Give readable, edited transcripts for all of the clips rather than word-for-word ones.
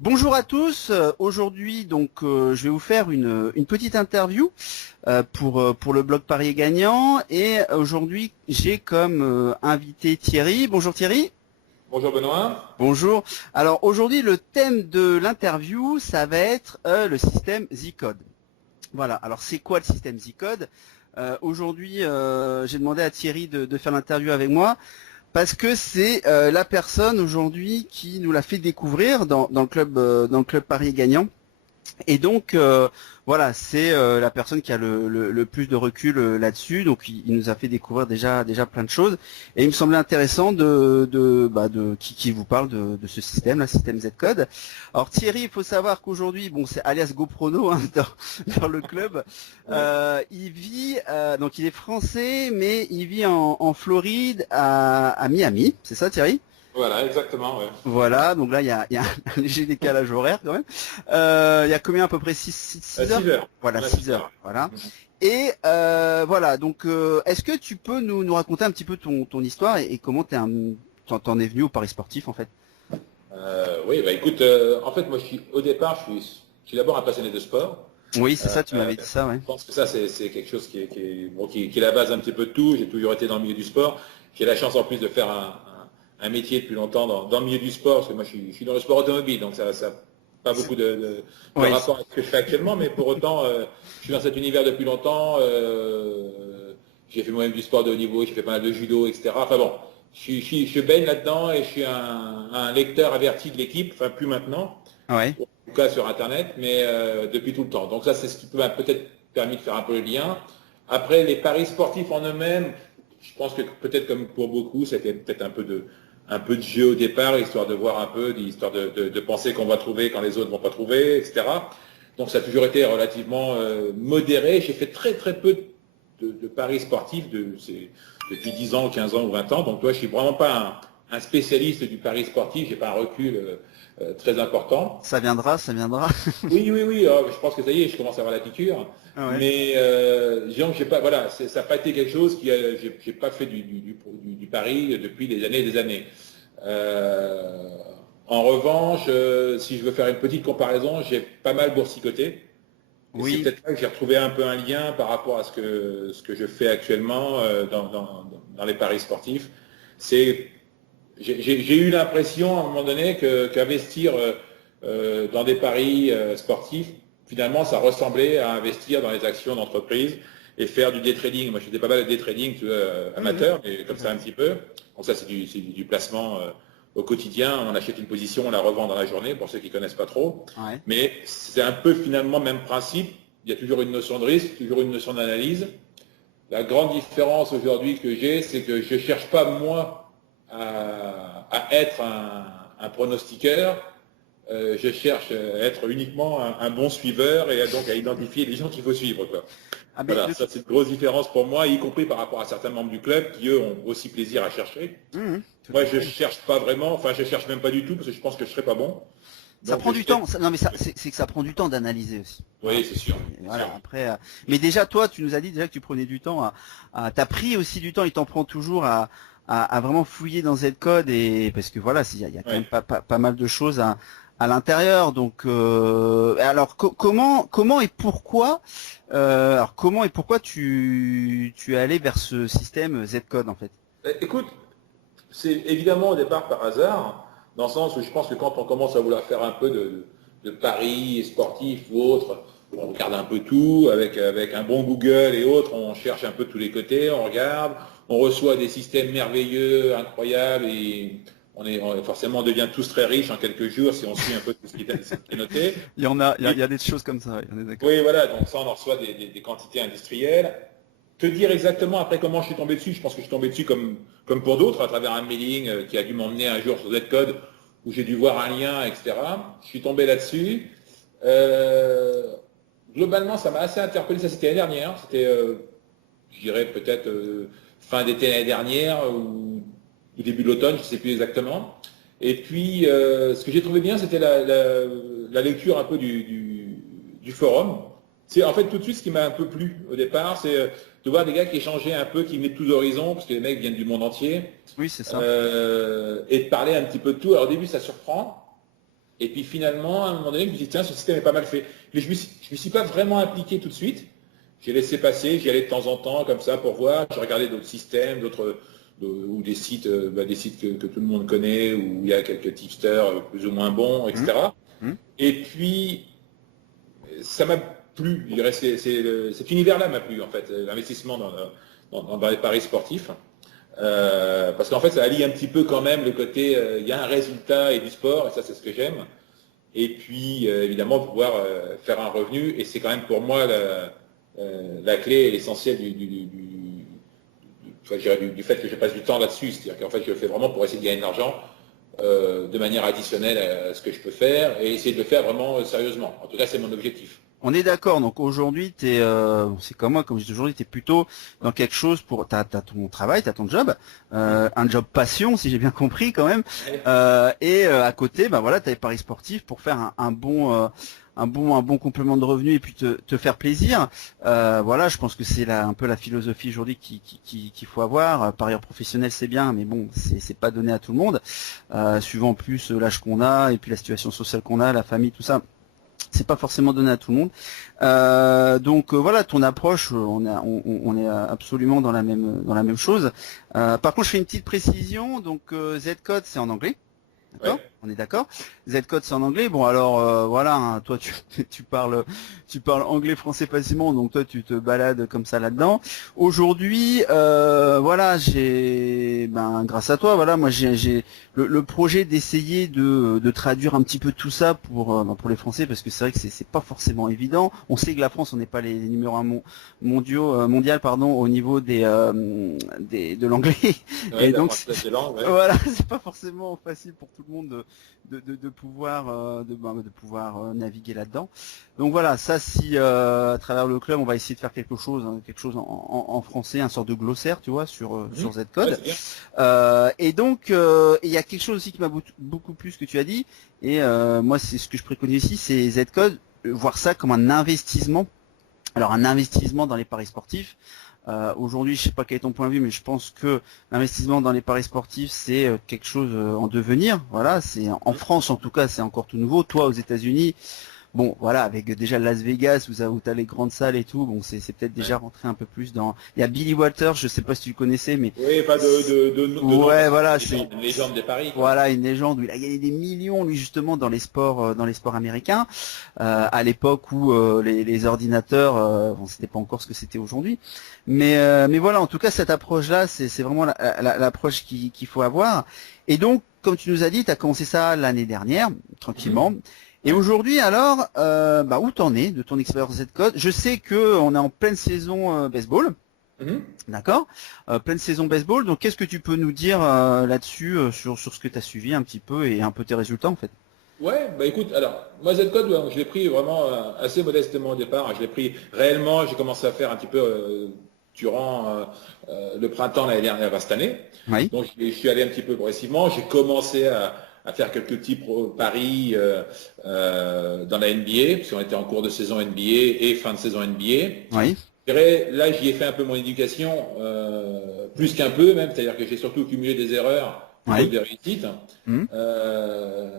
Bonjour à tous. Aujourd'hui, je vais vous faire une petite interview pour le blog Paris est gagnant. Et aujourd'hui, j'ai comme invité Thierry. Bonjour Thierry. Bonjour Benoît. Bonjour. Alors aujourd'hui, le thème de l'interview, ça va être le système Z-Code. Voilà. Alors c'est quoi le système Z-Code? Aujourd'hui, j'ai demandé à Thierry de faire l'interview avec moi. Parce que c'est la personne aujourd'hui qui nous l'a fait découvrir dans le club Paris Gagnant. Et donc voilà, c'est la personne qui a le plus de recul là-dessus. Donc il nous a fait découvrir déjà plein de choses. Et il me semblait intéressant qui vous parle de ce système, le système Z-Code. Alors Thierry, il faut savoir qu'aujourd'hui, bon, c'est alias GoProno dans le club. Ouais. Il vit donc il est français, mais il vit en Floride à Miami. C'est ça, Thierry? Voilà, exactement. Ouais. Voilà, donc là il y a un léger décalage horaire quand même. Il y a combien à peu près 6 heures? 6 heures. Voilà, Ouais, 6 6 heures. heures. Voilà. Et voilà, donc est-ce que tu peux nous raconter un petit peu ton histoire et comment t'en es venu au Paris sportif en fait? Oui, bah écoute, en fait, moi, au départ, je suis d'abord un passionné de sport. Oui, c'est ça, tu m'avais dit ça, ouais. Je pense que ça, c'est quelque chose qui est la base un petit peu de tout. J'ai toujours été dans le milieu du sport. J'ai la chance en plus de faire un métier depuis longtemps dans le milieu du sport, parce que moi, je suis dans le sport automobile, donc ça n'a pas beaucoup de Oui, rapport avec ce que je fais actuellement, mais pour autant, je suis dans cet univers depuis longtemps. J'ai fait moi-même du sport de haut niveau, j'ai fait pas mal de judo, etc. Enfin bon, je baigne là-dedans et je suis un lecteur averti de l'équipe, enfin plus maintenant, ouais, en tout cas sur Internet, mais depuis tout le temps. Donc ça, c'est ce qui m'a peut-être permis de faire un peu le lien. Après, les paris sportifs en eux-mêmes, je pense que peut-être comme pour beaucoup, c'était peut-être un peu de jeu au départ, histoire de voir un peu, histoire de penser qu'on va trouver quand les autres vont pas trouver, etc. Donc ça a toujours été relativement modéré. J'ai fait très très peu de paris sportifs depuis 10 ans, 15 ans ou 20 ans. Donc toi, je suis vraiment pas un spécialiste du pari sportif. J'ai pas un recul très important. ça viendra, ça viendra. Oui, oui, oui. Je pense que ça y est, je commence à avoir la piqûre. Ah ouais. Mais disons que j'ai pas, voilà, ça n'a pas été quelque chose j'ai pas fait du pari depuis des années et des années. Euh, En revanche, si je veux faire une petite comparaison, j'ai pas mal boursicoté. Et c'est Oui, peut-être là que j'ai retrouvé un peu un lien par rapport à ce que je fais actuellement dans les paris sportifs. C'est, j'ai eu l'impression à un moment donné qu'investir dans des paris sportifs, finalement, ça ressemblait à investir dans les actions d'entreprise et faire du day trading. Moi, je faisais pas mal de day trading tu vois, mhm, amateur, mais comme ça un petit peu. Donc ça, c'est du placement au quotidien. On achète une position, on la revend dans la journée, pour ceux qui connaissent pas trop. ouais. Mais c'est un peu finalement le même principe. Il y a toujours une notion de risque, toujours une notion d'analyse. La grande différence aujourd'hui que j'ai, c'est que je ne cherche pas, moi, à être un pronostiqueur. Je cherche à être uniquement un bon suiveur et donc à identifier les gens qu'il faut suivre, quoi. Ah mais Voilà, ça c'est une grosse différence pour moi, y compris par rapport à certains membres du club qui, eux, ont aussi plaisir à chercher. tout Moi, à je fait. cherche pas vraiment, enfin, je cherche même pas du tout parce que je pense que je serais pas bon. Ça Donc, prend je du fais... temps. Non, mais c'est que ça prend du temps d'analyser aussi. Voilà. Oui, c'est sûr, c'est sûr. Voilà. Après, mais déjà, toi, tu nous as dit déjà que tu prenais du temps t'as pris aussi du temps. Il t'en prend toujours à vraiment fouiller dans Z-Code et parce que voilà, il y a quand même Oui. pas mal de choses à l'intérieur. Donc, alors comment et pourquoi, comment et pourquoi tu es allé vers ce système Z-Code en fait? Écoute, c'est évidemment au départ par hasard, dans le sens où je pense que quand on commence à vouloir faire un peu de paris sportifs ou autres, on regarde un peu tout, avec un bon Google et autres, on cherche un peu de tous les côtés, on regarde, on reçoit des systèmes merveilleux, incroyables, et forcément on devient tous très riches en quelques jours si on suit un peu tout ce qui est noté. Il y en a, Et il y a des choses comme ça. On est d'accord. oui, voilà, donc ça on en reçoit des quantités industrielles. Te dire exactement après comment je suis tombé dessus, je pense que je suis tombé dessus comme pour d'autres, à travers un mailing qui a dû m'emmener un jour sur Z-Code, où j'ai dû voir un lien, etc. Je suis tombé là-dessus. Euh, Globalement, ça m'a assez interpellé, ça c'était l'année dernière, c'était, je dirais peut-être fin d'été l'année dernière, ou début de l'automne, je ne sais plus exactement. Et puis, ce que j'ai trouvé bien, c'était la lecture un peu du forum. C'est en fait tout de suite ce qui m'a un peu plu au départ, c'est de voir des gars qui échangeaient un peu, qui venaient de tous horizons, parce que les mecs viennent du monde entier, Oui, c'est ça. et de parler un petit peu de tout. Alors au début, ça surprend, Et puis finalement, à un moment donné, je me dis, tiens, ce système est pas mal fait. Mais je me suis pas vraiment impliqué tout de suite. J'ai laissé passer, j'y allais de temps en temps comme ça pour voir. Je regardais d'autres systèmes, ou des sites, des sites que tout le monde connaît, où il y a quelques tipsters plus ou moins bons, etc. Et puis, ça m'a plu. Je dirais, cet univers-là m'a plu, en fait, l'investissement dans les paris sportifs. Parce qu'en fait, ça allie un petit peu quand même le côté, il y a un résultat et du sport, et ça, c'est ce que j'aime. Et puis, évidemment, pouvoir faire un revenu, et c'est quand même pour moi la clé et l'essentiel du fait que je passe du temps là-dessus. C'est-à-dire qu'en fait, je le fais vraiment pour essayer de gagner de l'argent de manière additionnelle à ce que je peux faire, et essayer de le faire vraiment sérieusement. En tout cas, c'est mon objectif. On est d'accord. Donc aujourd'hui, c'est comme moi, comme je dis aujourd'hui, tu es plutôt dans quelque chose pour, t'as ton travail, t'as ton job, un job passion, si j'ai bien compris quand même. Et à côté, bah voilà, t'as les paris sportifs pour faire un bon complément de revenus et puis te faire plaisir. Voilà, je pense que c'est un peu la philosophie aujourd'hui qu'il faut avoir. Parieur professionnel, c'est bien, mais bon, c'est pas donné à tout le monde. Suivant plus l'âge qu'on a et puis la situation sociale qu'on a, la famille, tout ça. C'est pas forcément donné à tout le monde. Donc voilà, ton approche, on est absolument dans la même chose. Par contre, je fais une petite précision. Donc Z-Code, c'est en anglais. D'accord ? Ouais. On est d'accord. Z-Code, c'est en anglais. Bon, alors voilà, hein, toi tu parles anglais, français facilement, donc toi tu te balades comme ça là-dedans. Aujourd'hui, voilà, grâce à toi, voilà, moi j'ai le projet d'essayer de traduire un petit peu tout ça pour les Français, parce que c'est vrai que c'est pas forcément évident. On sait que la France, on n'est pas les numéros 1 mondial, au niveau de l'anglais. Ouais, Et donc des langues, ouais. voilà, c'est pas forcément facile pour tout le monde de pouvoir naviguer là-dedans. Donc voilà, ça, si à travers le club on va essayer de faire quelque chose en français, un sort de glossaire, tu vois, sur Z-Code. Ouais, Et donc il y a quelque chose aussi qui m'a beaucoup plu, ce que tu as dit, et moi c'est ce que je préconise ici, c'est Z-Code, voir ça comme un investissement. Alors un investissement dans les paris sportifs. Aujourd'hui, je sais pas quel est ton point de vue, mais je pense que l'investissement dans les paris sportifs, c'est quelque chose en devenir. Voilà, c'est en France en tout cas, c'est encore tout nouveau. Toi, aux États-Unis, bon, voilà, avec déjà Las Vegas, où t'as les grandes salles et tout, bon, c'est peut-être déjà rentré un peu plus dans. Il y a Billy Walters, je sais pas si tu le connaissais, mais oui, pas ouais, voilà, une légende des paris, quoi. Voilà, une légende où il a gagné des millions, lui, justement, dans les sports américains, à l'époque où les ordinateurs, bon, c'était pas encore ce que c'était aujourd'hui, mais voilà, en tout cas, cette approche-là, c'est vraiment l'approche qu'il faut avoir. Et donc, comme tu nous as dit, tu as commencé ça l'année dernière, tranquillement. Et aujourd'hui, alors, où t'en es de ton expérience Z-Code? Je sais que on est en pleine saison baseball. D'accord, pleine saison baseball. Donc, qu'est-ce que tu peux nous dire là-dessus, sur ce que tu as suivi un petit peu et un peu tes résultats en fait? Ouais, bah écoute, alors, moi Z-Code, je l'ai pris vraiment assez modestement au départ. Je l'ai pris réellement, j'ai commencé à faire un petit peu durant le printemps l'année dernière, cette année. Oui. Donc je suis allé un petit peu progressivement. J'ai commencé à faire quelques petits paris dans la NBA, parce qu'on était en cours de saison NBA et fin de saison NBA. Oui. Je dirais, là, j'y ai fait un peu mon éducation, plus qu'un peu même, c'est-à-dire que j'ai surtout cumulé des erreurs plutôt que des réussites.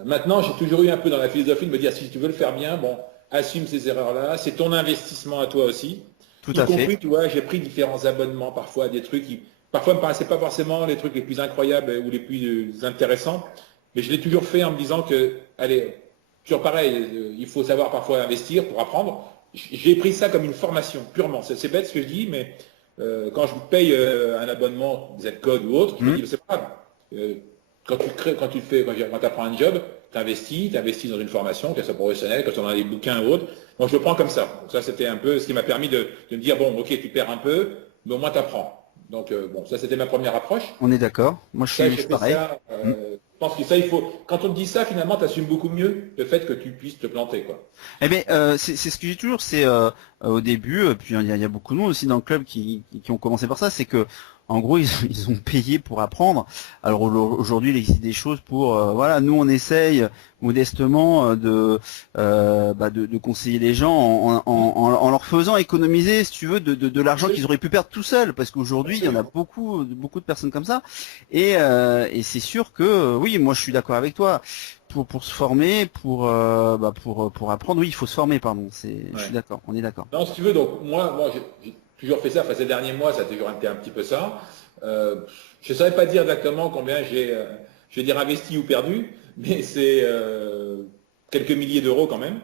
Maintenant, j'ai toujours eu un peu dans la philosophie de me dire, si tu veux le faire bien, bon, assume ces erreurs-là, c'est ton investissement à toi aussi. Tout à fait. Tu vois, j'ai pris différents abonnements, parfois des trucs qui, parfois me paraissaient pas forcément les trucs les plus incroyables ou les plus intéressants, mais je l'ai toujours fait en me disant que, allez, toujours pareil, il faut savoir parfois investir pour apprendre. J'ai pris ça comme une formation, purement. C'est bête ce que je dis, mais quand je paye un abonnement, Z-Code ou autre, je me dis, c'est pas grave. Quand tu apprends un job, tu investis dans une formation, qu'elle soit professionnelle, que ce soit dans des bouquins ou autre. Donc je le prends comme ça. Donc ça, c'était un peu ce qui m'a permis de me dire, bon, ok, tu perds un peu, mais au moins tu apprends. Donc bon, ça c'était ma première approche. On est d'accord. Moi, je suis pareil. Je pense que ça, il faut. Quand on te dit ça, finalement, tu assumes beaucoup mieux le fait que tu puisses te planter, quoi. Eh bien, c'est ce que j'ai toujours. C'est au début, puis il y a beaucoup de monde aussi dans le club qui ont commencé par ça. C'est que En gros, ils ont payé pour apprendre. Alors aujourd'hui, il existe des choses pour, voilà, nous on essaye modestement de conseiller les gens en leur faisant économiser, si tu veux, de l'argent qu'ils auraient pu perdre tout seuls, parce qu'aujourd'hui, il y en a beaucoup de personnes comme ça. Et c'est sûr que, oui, moi je suis d'accord avec toi. Pour se former, pour apprendre, oui, il faut se former, pardon. Je suis d'accord, on est d'accord. Non, si tu veux, donc moi j'ai toujours fait ça. Enfin, ces derniers mois, ça a toujours été un petit peu ça. Je ne saurais pas dire exactement combien je vais dire investi ou perdu, mais c'est quelques milliers d'euros quand même.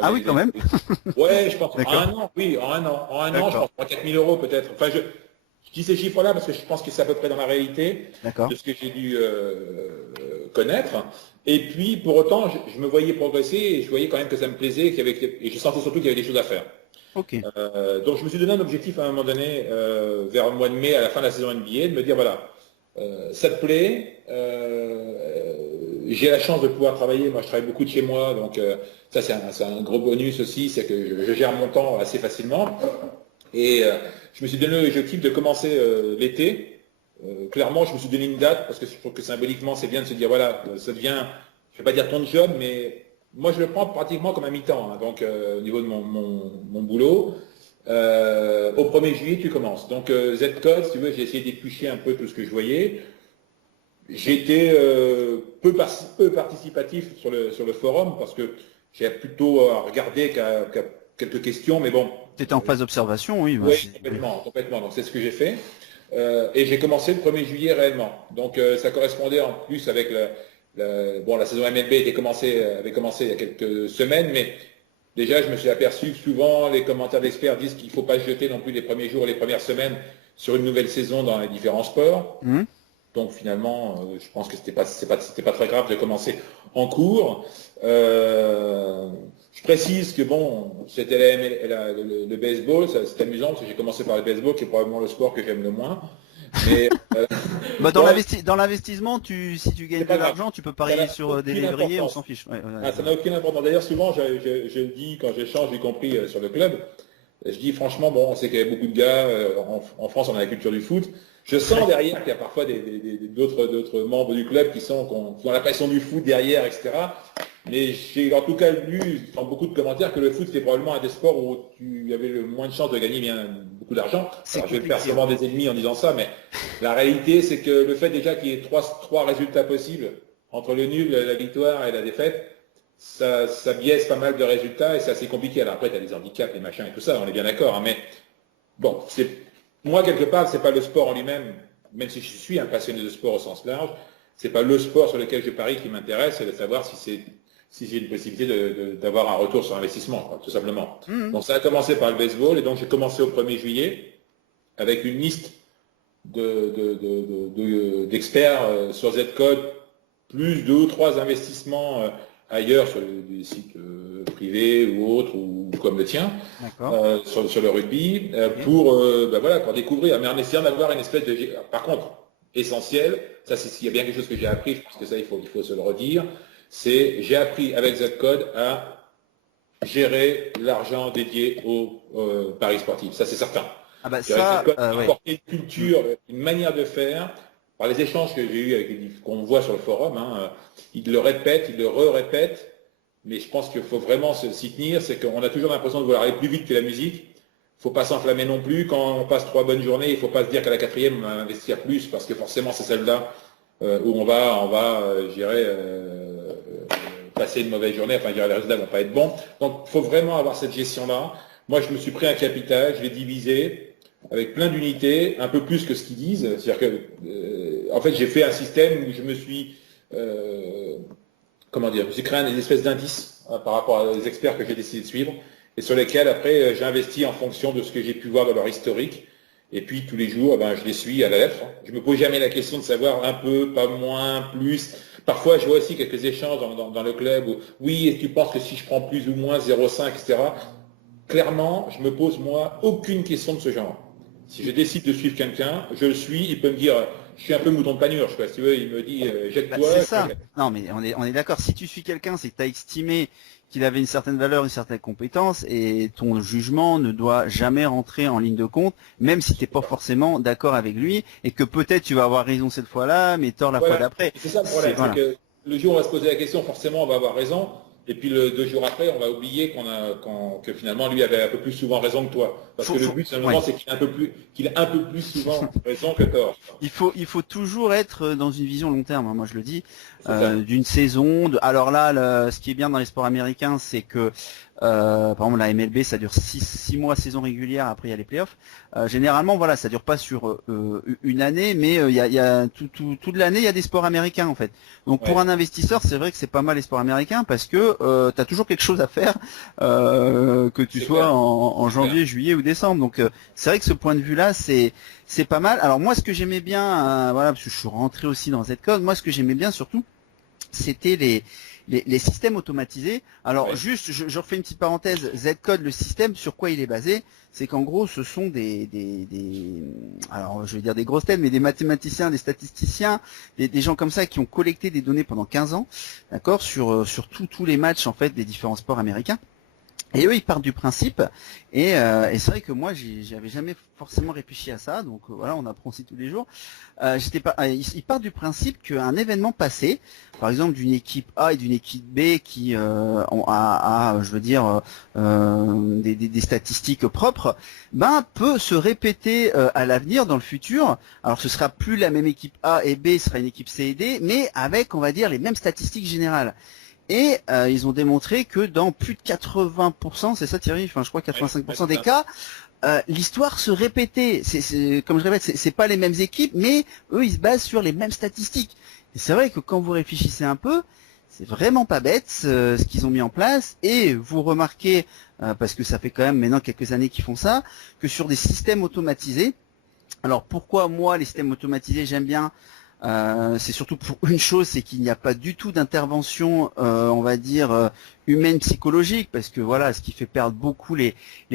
Ah oui, quand même. Ouais, je pense en un an, oui, en un an, je pense 3 000 à 4 000 euros peut-être. Enfin, je dis ces chiffres-là parce que je pense que c'est à peu près dans la réalité de ce que j'ai dû connaître. Et puis, pour autant, je me voyais progresser et je voyais quand même que ça me plaisait, et je sentais surtout qu'il y avait des choses à faire. Okay. Donc, je me suis donné un objectif à un moment donné, vers le mois de mai, à la fin de la saison NBA, de me dire, voilà, ça te plaît, j'ai la chance de pouvoir travailler, moi je travaille beaucoup de chez moi, donc ça c'est un gros bonus aussi, c'est que je gère mon temps assez facilement. Et je me suis donné l'objectif de commencer l'été. Clairement, je me suis donné une date parce que je trouve que symboliquement, c'est bien de se dire, voilà, ça devient, je ne vais pas dire ton job, mais moi, je le prends pratiquement comme un mi-temps, hein, donc au niveau de mon boulot. Au 1er juillet, tu commences. Donc Z-Code, si tu veux, j'ai essayé d'éplucher un peu tout ce que je voyais. J'ai été peu participatif sur le forum parce que j'ai plutôt regardé qu'à quelques questions, mais bon. Tu étais en phase d'observation, oui. Oui, complètement. Donc c'est ce que j'ai fait. Et j'ai commencé le 1er juillet réellement. Donc ça correspondait en plus avec la saison MLB avait commencé il y a quelques semaines, mais déjà je me suis aperçu que souvent les commentaires d'experts disent qu'il ne faut pas se jeter non plus les premiers jours et les premières semaines sur une nouvelle saison dans les différents sports. Donc finalement, je pense que c'était pas très grave de commencer en cours. Je précise que bon, c'était le baseball, c'est amusant parce que j'ai commencé par le baseball, qui est probablement le sport que j'aime le moins. Mais dans l'investissement, si tu gagnes de l'argent, tu peux parier sur des lévriers, on s'en fiche. Ça n'a aucune importance. D'ailleurs, souvent, je dis quand j'échange, y compris sur le club, je dis franchement, bon, on sait qu'il y a beaucoup de gars, en France, on a la culture du foot. Je sens derrière qu'il y a parfois d'autres membres du club qui ont la passion du foot derrière, etc. Mais j'ai en tout cas lu dans beaucoup de commentaires que le foot c'était probablement un des sports où tu avais le moins de chances de gagner beaucoup d'argent. Je vais faire sûrement des ennemis en disant ça, mais la réalité c'est que le fait déjà qu'il y ait trois résultats possibles entre le nul, la victoire et la défaite, ça biaise pas mal de résultats et c'est assez compliqué. Alors après tu as des handicaps, les machins et tout ça, on est bien d'accord, hein, mais bon, moi quelque part c'est pas le sport en lui-même, même si je suis un passionné de sport au sens large, c'est pas le sport sur lequel je parie qui m'intéresse, c'est de savoir si j'ai une possibilité d'avoir un retour sur investissement, quoi, tout simplement. Donc ça a commencé par le baseball, et donc j'ai commencé au 1er juillet avec une liste d'experts sur Z-Code, plus 2 ou 3 investissements ailleurs sur des sites privés ou autres, ou comme le tien, sur le rugby, pour découvrir, mais en essayant d'avoir une espèce de... Par contre, essentiel, ça c'est s'il y a bien quelque chose que j'ai appris, je pense que ça il faut se le redire, j'ai appris avec Z-Code à gérer l'argent dédié au paris sportif. Ça, c'est certain. Ah bah ça, apporter une culture, une manière de faire. Par les échanges que j'ai eus qu'on voit sur le forum, hein, ils le répètent, ils le re-répètent, mais je pense qu'il faut vraiment s'y tenir. C'est qu'on a toujours l'impression de vouloir aller plus vite que la musique. Il ne faut pas s'enflammer non plus. Quand on passe 3 bonnes journées, il ne faut pas se dire qu'à la 4e, on va investir plus, parce que forcément, c'est celle-là où on va passer une mauvaise journée, enfin, les résultats ne vont pas être bons. Donc, il faut vraiment avoir cette gestion-là. Moi, je me suis pris un capital, je l'ai divisé avec plein d'unités, un peu plus que ce qu'ils disent. C'est-à-dire que, en fait, j'ai fait un système où je me suis, j'ai créé une espèce d'indice par rapport aux experts que j'ai décidé de suivre, et sur lesquels, après, j'ai investi en fonction de ce que j'ai pu voir de leur historique. Et puis tous les jours, je les suis à la lettre. Je me pose jamais la question de savoir un peu, pas moins, plus. Parfois, je vois aussi quelques échanges dans le club où, oui, est-ce que tu penses que si je prends plus ou moins 0,5, etc. Clairement, je me pose, moi, aucune question de ce genre. Si je décide de suivre quelqu'un, je le suis, il peut me dire, je suis un peu mouton de panurge, quoi. Si tu veux, il me dit jette-toi. C'est ça. Non, mais on est d'accord. Si tu suis quelqu'un, c'est que tu as estimé qu'il avait une certaine valeur, une certaine compétence, et ton jugement ne doit jamais rentrer en ligne de compte, même si tu n'es pas forcément d'accord avec lui, et que peut-être tu vas avoir raison cette fois-là, mais tort la fois d'après. C'est ça le problème, c'est que le jour où on va se poser la question, forcément, on va avoir raison. Et puis 2 jours après, on va oublier que finalement lui avait un peu plus souvent raison que toi. Parce que le but, simplement, c'est qu'il ait un peu plus souvent raison que tort. Il faut toujours être dans une vision long terme, hein, moi je le dis, d'une saison. Alors là, ce qui est bien dans les sports américains, c'est que par exemple la MLB, ça dure 6 mois saison régulière, après il y a les playoffs. Généralement, voilà, ça dure pas sur une année, mais il y a toute l'année, il y a des sports américains en fait. Donc pour un investisseur, c'est vrai que c'est pas mal les sports américains parce que tu as toujours quelque chose à faire, que tu sois en janvier, juillet ou décembre. Donc c'est vrai que ce point de vue-là, c'est pas mal. Alors moi, ce que j'aimais bien, voilà, parce que je suis rentré aussi dans Z-Code, moi ce que j'aimais bien surtout, c'était les systèmes automatisés. Alors juste, je refais une petite parenthèse. Z-Code, le système, sur quoi il est basé, c'est qu'en gros, ce sont alors je vais dire des grosses têtes, mais des mathématiciens, des statisticiens, des gens comme ça qui ont collecté des données pendant 15 ans, d'accord, sur tous les matchs en fait des différents sports américains. Et eux, ils partent du principe, et c'est vrai que moi, j'avais jamais forcément réfléchi à ça, donc voilà, on apprend aussi tous les jours. Ils partent du principe qu'un événement passé, par exemple d'une équipe A et d'une équipe B qui je veux dire, des statistiques propres, peut se répéter à l'avenir, dans le futur. Alors, ce sera plus la même équipe A et B, ce sera une équipe C et D, mais avec, on va dire, les mêmes statistiques générales. Et ils ont démontré que dans plus de 80%, c'est ça Thierry, enfin je crois 85% des cas, l'histoire se répétait. Comme je répète, c'est pas les mêmes équipes, mais eux ils se basent sur les mêmes statistiques. Et c'est vrai que quand vous réfléchissez un peu, c'est vraiment pas bête ce qu'ils ont mis en place. Et vous remarquez, parce que ça fait quand même maintenant quelques années qu'ils font ça, que sur des systèmes automatisés. Alors pourquoi moi les systèmes automatisés j'aime bien? C'est surtout pour une chose, c'est qu'il n'y a pas du tout d'intervention, on va dire, humaine psychologique, parce que voilà, ce qui fait perdre beaucoup les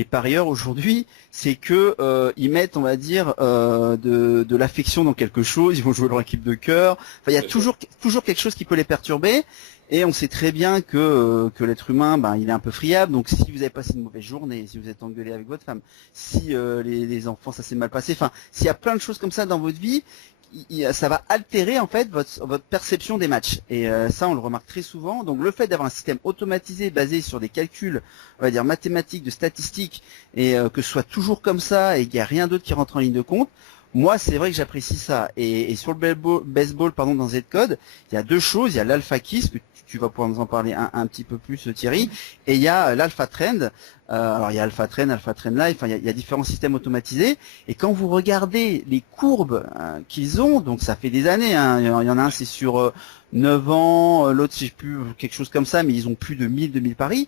parieurs aujourd'hui, c'est que ils mettent, on va dire, de l'affection dans quelque chose, ils vont jouer leur équipe de cœur. Enfin, il y a toujours quelque chose qui peut les perturber. Et on sait très bien que l'être humain, il est un peu friable. Donc si vous avez passé une mauvaise journée, si vous êtes engueulé avec votre femme, si les enfants ça s'est mal passé, enfin s'il y a plein de choses comme ça dans votre vie, ça va altérer en fait votre perception des matchs. Et ça on le remarque très souvent. Donc le fait d'avoir un système automatisé basé sur des calculs, on va dire mathématiques, de statistiques, et que ce soit toujours comme ça et qu'il n'y a rien d'autre qui rentre en ligne de compte. Moi, c'est vrai que j'apprécie ça. Et sur le baseball, pardon, dans Z-Code, il y a 2 choses. Il y a l'Alpha Kiss, que tu vas pouvoir nous en parler un petit peu plus, Thierry, et il y a l'Alpha Trend. Alors, il y a Alpha Trend Live, enfin, il y a différents systèmes automatisés. Et quand vous regardez les courbes qu'ils ont, donc ça fait des années, hein, il y en a un, c'est sur 9 ans, l'autre, je sais plus, quelque chose comme ça, mais ils ont plus de 2000 paris.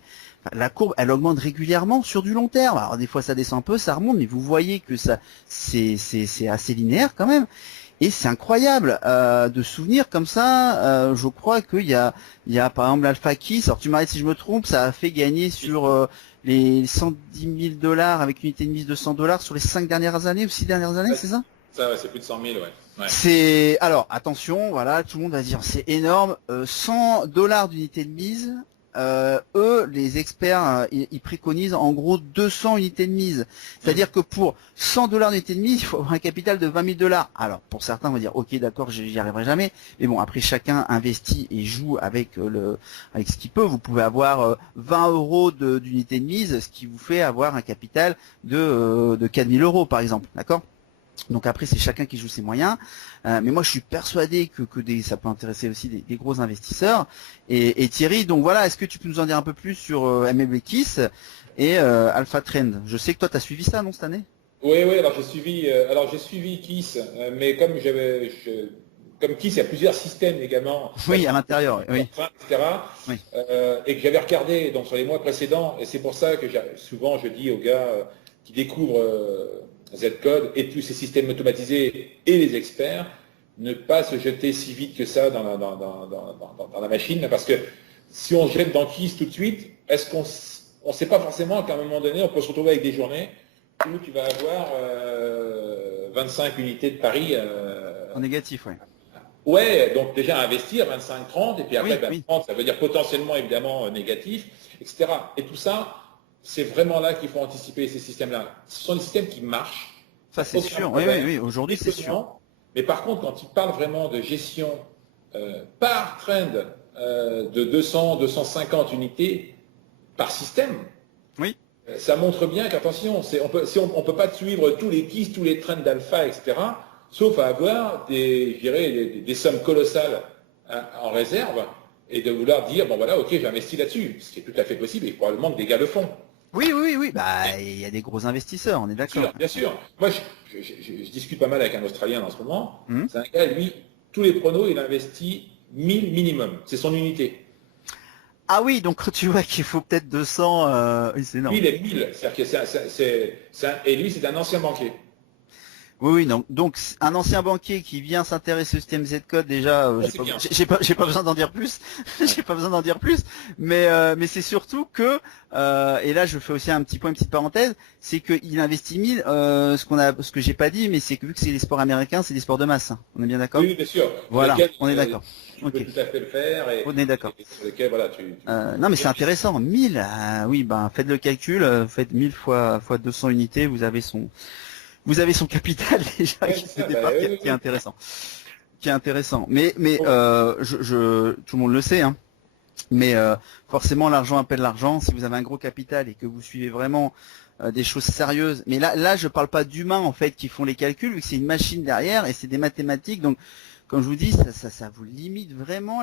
La courbe, elle augmente régulièrement sur du long terme. Alors des fois ça descend un peu, ça remonte, mais vous voyez que ça, c'est assez linéaire quand même. Et c'est incroyable de souvenir comme ça. Je crois qu'il y a par exemple l'Alpha Kiss. Alors tu m'arrêtes si je me trompe, ça a fait gagner sur les 110 000 $ avec une unité de mise de 100 $ sur les 5 dernières années ou 6 dernières années, c'est ça? Ça, ouais, c'est plus de 100 000, ouais. C'est alors attention, voilà, tout le monde va dire c'est énorme. 100 $ d'unité de mise. Eux, les experts, ils préconisent en gros 200 unités de mise. C'est-à-dire que pour 100 $ d'unité de mise, il faut avoir un capital de 20 000 $. Alors, pour certains, on va dire, ok, d'accord, j'y arriverai jamais. Mais bon, après, chacun investit et joue avec ce qu'il peut. Vous pouvez avoir 20 € d'unité de mise, ce qui vous fait avoir un capital de 4 000 €, par exemple. D'accord? Donc après, c'est chacun qui joue ses moyens. Mais moi, je suis persuadé que ça peut intéresser aussi des gros investisseurs. Et Thierry, donc voilà, est-ce que tu peux nous en dire un peu plus sur MLB Kiss et Alpha Trend? Je sais que toi, tu as suivi ça, non, cette année? Oui, alors j'ai suivi Kiss, mais comme Kiss, il y a plusieurs systèmes également. Oui, à l'intérieur, oui. Etc. Oui. Et que j'avais regardé donc, sur les mois précédents, et c'est pour ça que souvent je dis aux gars qui découvrent Z-Code et tous ces systèmes automatisés et les experts, ne pas se jeter si vite que ça dans la machine, parce que si on se jette dans Kiss tout de suite, est-ce qu'on ne sait pas forcément qu'à un moment donné, on peut se retrouver avec des journées où tu vas avoir 25 unités de paris En négatif, oui. Ouais, donc déjà investir 25, 30, et puis après Oui. 30, ça veut dire potentiellement évidemment négatif, etc. Et tout ça, c'est vraiment là qu'il faut anticiper ces systèmes-là. Ce sont des systèmes qui marchent, Ça, c'est aucun sûr. problème, Oui. Aujourd'hui, c'est sûr. étonnant. Mais par contre, quand il parle vraiment de gestion par trend de 200, 250 unités par système, Oui. ça montre bien qu'attention, on peut pas suivre tous les keys, tous les trends d'alpha, etc., sauf à avoir je dirais, des sommes colossales en réserve et de vouloir dire, bon voilà, ok, j'investis là-dessus, ce qui est tout à fait possible et probablement que des gars le font. Oui. Bah, il y a des gros investisseurs, on est d'accord. Bien sûr. Moi, je discute pas mal avec un Australien en ce moment. Hum. C'est un gars, lui, tous les pronos, il investit 1000 minimum. C'est son unité. Ah oui, donc quand tu vois qu'il faut peut-être 200, oui, c'est énorme. 1000 et 1000. C'est-à-dire que et lui, c'est un ancien banquier. Oui, donc un ancien banquier qui vient s'intéresser au système Z-Code, déjà, C'est bien. j'ai pas besoin d'en dire plus, j'ai pas besoin d'en dire plus, mais c'est surtout que, et là je fais aussi un petit point, une petite parenthèse, c'est qu'il investit 1000, ce que j'ai pas dit, mais c'est que vu que c'est les sports américains, c'est des sports de masse, hein. On est bien d'accord? Oui, bien sûr. Voilà, Lequel, on est d'accord. tu Ok, peux tout à fait le faire et, on est d'accord. et sur lequel, voilà, Non mais c'est intéressant, 1000, oui, ben faites le calcul, faites 1000 fois 200 unités, vous avez son capital déjà Ouais, qui se c'est ça, démarque, oui. qui est intéressant. Qui est intéressant. Mais Bon. tout le monde le sait, hein. Mais forcément, l'argent appelle l'argent. Si vous avez un gros capital et que vous suivez vraiment des choses sérieuses, mais là, je parle pas d'humains en fait qui font les calculs, vu que c'est une machine derrière et c'est des mathématiques. Donc, comme je vous dis, ça vous limite vraiment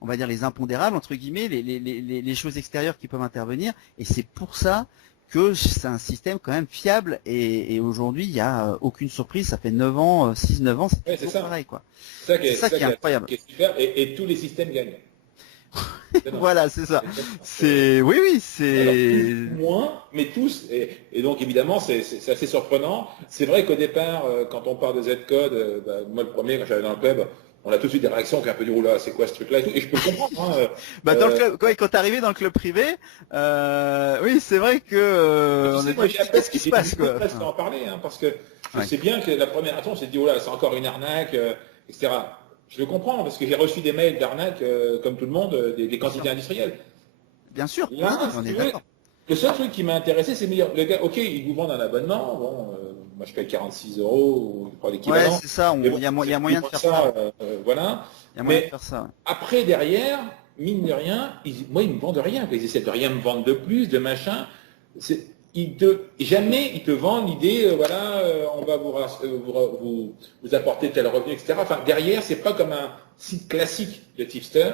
on va dire les impondérables entre guillemets, les choses extérieures qui peuvent intervenir. Et c'est pour ça que c'est un système quand même fiable et aujourd'hui il n'y a aucune surprise, ça fait 9 ans, 6-9 ans, c'est toujours pareil quoi. C'est ça qui est incroyable. Qui est super et tous les systèmes gagnent. Voilà, c'est ça. Oui, Alors, c'est moins, mais tous. Et donc, évidemment, c'est assez surprenant. C'est vrai qu'au départ, quand on parle de Z-Code, moi, le premier, quand j'allais dans le club, on a tout de suite des réactions qui est un peu du oula, c'est quoi ce truc-là et tout. Et je peux comprendre. Hein, dans le club, quand t'es arrivé dans le club privé, oui, c'est vrai que on a dit qu'est-ce qui se passe quoi. Presque en parler, hein, parce que je sais bien que la première réaction, c'est de dire oula, c'est encore une arnaque, etc. Je le comprends parce que j'ai reçu des mails d'arnaque, comme tout le monde, des quantités industrielles. Bien sûr, Là, on si est tu veux, d'accord. le seul truc qui m'a intéressé, c'est meilleur. Le gars, ok, ils vous vendent un abonnement. Bon, moi je paye 46 euros, je crois l'équivalent. Ouais, c'est ça. Mais bon, Il y a moyen de faire ça. ça. Voilà. Il y a moyen de Mais faire ça. après, derrière, mine de rien, moi, ils me vendent rien. Ils essaient de rien me vendre de plus, de machin. Jamais ils te vendent l'idée, voilà, on va vous apporter tel revenu, etc. Enfin, derrière, c'est pas comme un site classique de tipster.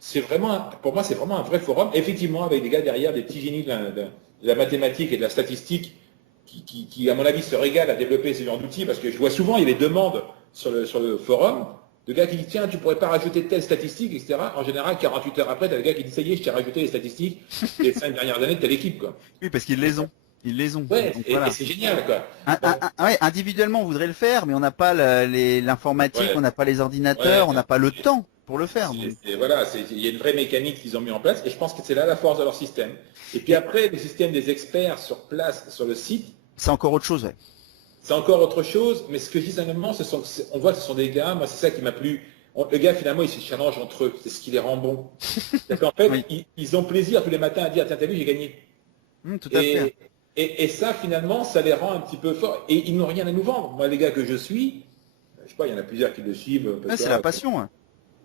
C'est vraiment, pour moi, c'est vraiment un vrai forum. Effectivement, avec des gars derrière, des petits génies de la mathématique et de la statistique qui, à mon avis, se régalent à développer ce genre d'outils parce que je vois souvent, il y a des demandes sur le forum de gars qui disent tiens, tu pourrais pas rajouter telle statistique, etc. En général, 48 heures après, tu as des gars qui disent ça y est, je t'ai rajouté les statistiques des 5 dernières années de telle équipe, quoi. Oui, parce qu'ils les ont. Ils les ont. Ouais, Donc, et voilà. c'est génial, quoi. Ouais, individuellement, on voudrait le faire, mais on n'a pas l'informatique, Ouais. on n'a pas les ordinateurs, Ouais, on n'a pas le temps pour le faire. Voilà, il y a une vraie mécanique qu'ils ont mis en place et je pense que c'est là la force de leur système. Et puis après, le système des experts sur place, sur le site, C'est encore autre chose, ouais. c'est encore autre chose, mais ce que je dis simplement, on voit que ce sont des gars, moi c'est ça qui m'a plu. Le gars finalement, il se challenge entre eux, c'est ce qui les rend bons. Parce qu'en fait, Oui. ils ont plaisir tous les matins à dire, tiens, t'as vu, j'ai gagné. Tout à fait. Et ça, finalement, ça les rend un petit peu forts. Et ils n'ont rien à nous vendre. Moi, les gars que je suis, je sais pas, il y en a plusieurs qui le suivent. C'est la passion. Ouais.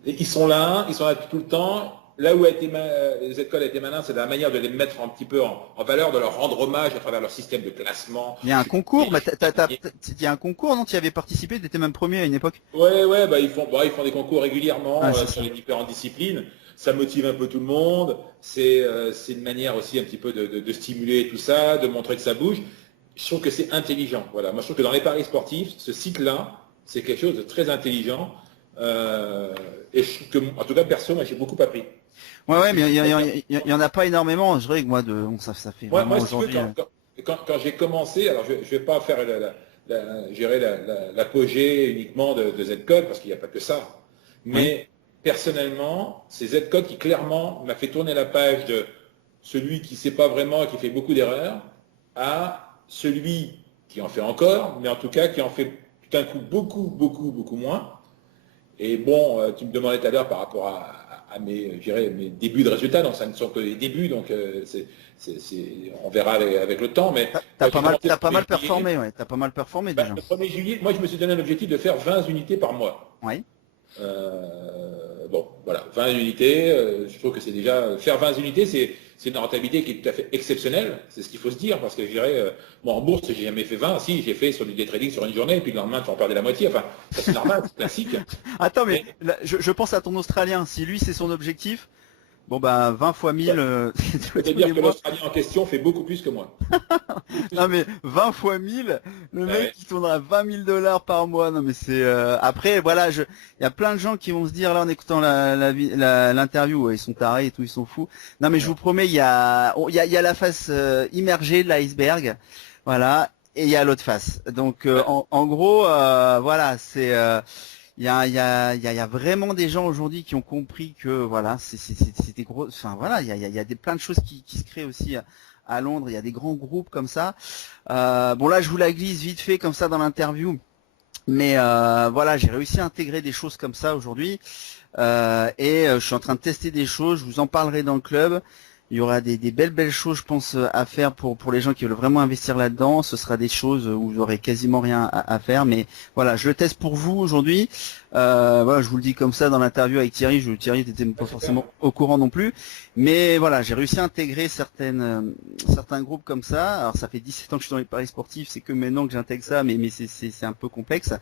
Et ils sont là tout le temps. Là où Z-Code a été malin, c'est la manière de les mettre un petit peu en valeur, de leur rendre hommage à travers leur système de classement. Il y a un concours, il y a un concours, non? Tu y avais participé, tu étais même premier à une époque. Ouais, bah, ils font des concours régulièrement sur ça. les différentes disciplines. Ça motive un peu tout le monde. C'est une manière aussi un petit peu de stimuler tout ça, de montrer que ça bouge. Je trouve que c'est intelligent. Voilà. Moi, je trouve que dans les paris sportifs, ce site-là, c'est quelque chose de très intelligent. Et je trouve que, en tout cas, perso, moi, j'ai beaucoup appris. Ouais, mais il y en a pas énormément. Je dirais que moi, ça fait vraiment Moi, si tu veux, aujourd'hui. quand j'ai commencé, alors je ne vais pas faire gérer l'apogée uniquement de Z-Code, parce qu'il n'y a pas que ça. Mais personnellement, c'est Z-Code qui clairement m'a fait tourner la page de celui qui ne sait pas vraiment, qui fait beaucoup d'erreurs, à celui qui en fait encore, mais en tout cas qui en fait tout d'un coup beaucoup moins. Et bon, tu me demandais tout à l'heure par rapport à mes, je dirais, mes débuts de résultats, donc ça ne sont que les débuts, donc on verra avec le temps. Mais T'as j'ai commencé t'as le pas 1er mal juillet. performé, ouais. T'as pas mal performé déjà. Le 1er juillet, moi je me suis donné un objectif de faire 20 unités par mois. Oui. Bon, voilà, 20 unités, je trouve que c'est déjà... Faire 20 unités, c'est une rentabilité qui est tout à fait exceptionnelle, c'est ce qu'il faut se dire, parce que je dirais, moi en bourse, j'ai jamais fait 20, si, j'ai fait sur du day trading sur une journée, et puis le lendemain, tu en perdais la moitié, enfin, ça, c'est normal, c'est classique. Attends, mais là, je pense à ton Australien. Si lui, c'est son objectif, bon bah 20 fois 1000 Je peux te dire que l'Australien en question fait beaucoup plus que moi. Non mais 20 fois 1000, le mec Ouais. qui tournera 20 000 dollars par mois. Non mais c'est après voilà, il y a plein de gens qui vont se dire là en écoutant l'interview, ouais, ils sont tarés et tout, ils sont fous. Non mais je vous promets, il y a la face immergée de l'iceberg, voilà, et il y a l'autre face. Donc en gros, voilà, c'est il y a vraiment des gens aujourd'hui qui ont compris que voilà, c'était gros. Enfin voilà, il y a plein de choses qui se créent aussi à Londres. Il y a des grands groupes comme ça. Bon là, je vous la glisse vite fait comme ça dans l'interview. Mais voilà, j'ai réussi à intégrer des choses comme ça aujourd'hui. Et je suis en train de tester des choses. Je vous en parlerai dans le club. Il y aura des belles choses, je pense, à faire pour les gens qui veulent vraiment investir là-dedans. Ce sera des choses où vous aurez quasiment rien à faire. Mais voilà, je le teste pour vous aujourd'hui. Voilà, je vous le dis comme ça dans l'interview avec Thierry. Thierry n'était pas forcément au courant non plus. Mais voilà, j'ai réussi à intégrer certains groupes comme ça. Alors ça fait 17 ans que je suis dans les paris sportifs. C'est que maintenant que j'intègre ça, mais c'est un peu complexe.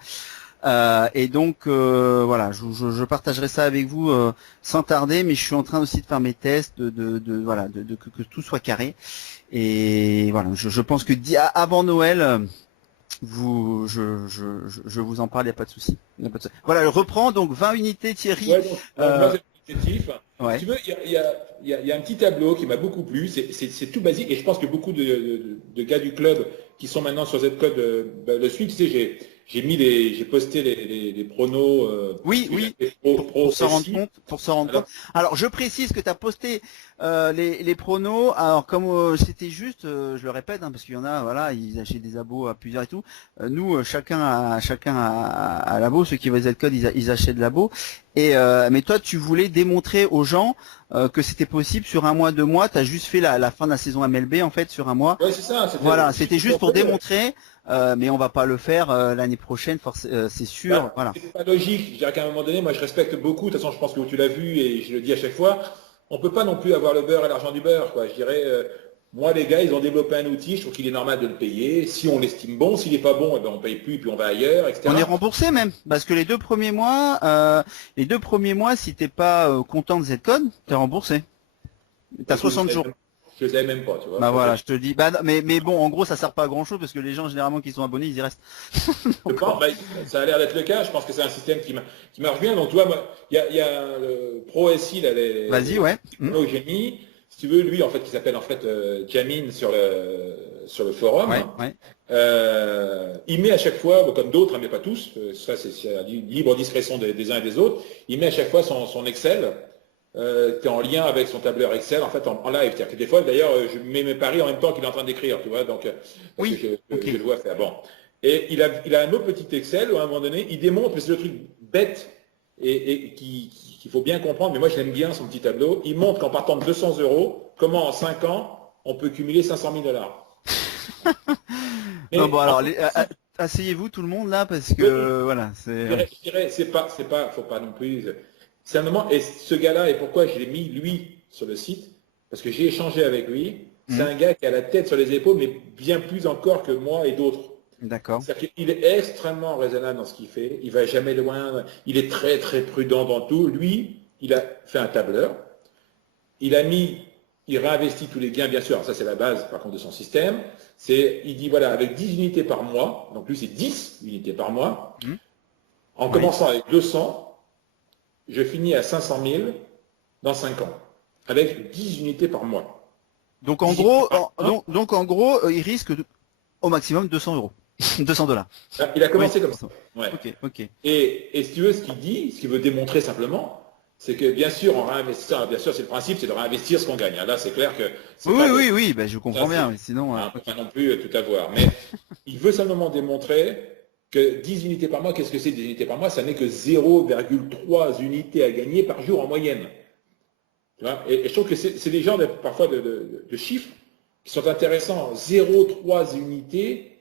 Et donc voilà, je partagerai ça avec vous sans tarder, mais je suis en train aussi de faire mes tests, voilà, que tout soit carré. Et voilà, je pense que avant Noël, je vous en parle, il n'y a pas de souci. Voilà, je reprends donc 20 unités, Thierry. Ouais, donc, moi, c'est l'objectif. Ouais. Si tu veux, il y a un petit tableau qui m'a beaucoup plu. C'est tout basique et je pense que beaucoup de gars du club qui sont maintenant sur Z-Code le suivent. Tu sais, j'ai posté les pronos. Oui, pour s'en rendre compte, Alors, je précise que tu as posté les pronos. Alors, comme c'était juste, je le répète, hein, parce qu'il y en a, voilà, ils achètent des abos à plusieurs et tout. Nous, chacun a l'abo. Ceux qui veulent Z-Code, ils achètent l'abo. Et mais toi, tu voulais démontrer aux gens que c'était possible sur un mois, 2 mois. Tu as juste fait la fin de la saison MLB en fait sur un mois. Ouais, c'est ça. Voilà, c'était juste pour démontrer. Mais on va pas le faire l'année prochaine, c'est sûr. Bah, Voilà. c'est pas logique. Je dirais qu'à un moment donné, moi, je respecte beaucoup. De toute façon, je pense que tu l'as vu et je le dis à chaque fois. On peut pas non plus avoir le beurre et l'argent du beurre, quoi. Je dirais, moi, les gars, ils ont développé un outil. Je trouve qu'il est normal de le payer. Si on l'estime bon, s'il est pas bon, eh ben, on paye plus, puis on va ailleurs, etc. On est remboursé même, parce que les deux premiers mois, si t'es pas content de Z-Code, t'es remboursé. T'as 60 jours. Je les avais même pas, tu vois. Bah voilà, je te dis. Bah mais bon, en gros, ça sert pas à grand chose parce que les gens généralement qui sont abonnés, ils y restent. Je pense, bah, ça a l'air d'être le cas. Je pense que c'est un système qui marche bien. Donc, tu vois, il y a le Pro SI, là, Vas-y, ouais. que j'ai mis. Si tu veux, lui, en fait, qui s'appelle en fait Jamin sur le forum. Ouais. Il met à chaque fois, bon, comme d'autres, hein, mais pas tous, ça c'est à libre discrétion des uns et des autres, il met à chaque fois son Excel qui est en lien avec son tableur Excel, en fait, en live. C'est-à-dire que des fois, d'ailleurs, je mets mes paris en même temps qu'il est en train d'écrire, tu vois, donc parce que je le vois faire. Bon. Et il a un autre petit Excel où à un moment donné, il démontre, mais c'est le truc bête et qu'il faut bien comprendre, mais moi je l'aime bien son petit tableau, il montre qu'en partant de 200 euros, comment en 5 ans, on peut cumuler 500 000 dollars. Non, bon, alors, asseyez-vous tout le monde là, parce que voilà, c'est. Je dirais, faut pas non plus. C'est un moment, et ce gars-là, et pourquoi je l'ai mis lui sur le site, parce que j'ai échangé avec lui, c'est un gars qui a la tête sur les épaules, mais bien plus encore que moi et d'autres. D'accord. C'est-à-dire qu'il est extrêmement raisonnable dans ce qu'il fait, il va jamais loin, il est très très prudent dans tout. Lui, il a fait un tableur, il réinvestit tous les gains, bien sûr, ça c'est la base par contre de son système, il dit voilà, avec 10 unités par mois, donc lui c'est 10 unités par mois, en commençant avec 200, je finis à 500 000 dans 5 ans, avec 10 unités par mois. Donc en gros, il risque au maximum 200 euros. 200 dollars. Il a commencé comme ça. Ouais. Ok. Et si tu veux, ce qu'il veut démontrer simplement, c'est que bien sûr, en réinvestissant, bien sûr, c'est le principe, c'est de réinvestir ce qu'on gagne. Là, c'est clair que... Oui, ben, je comprends bien, mais sinon... On ne peut pas non plus tout avoir. Mais il veut simplement démontrer que 10 unités par mois, qu'est-ce que c'est 10 unités par mois? Ça n'est que 0,3 unités à gagner par jour en moyenne. Tu vois, et je trouve que c'est des genres parfois de chiffres qui sont intéressants. 0,3 unités,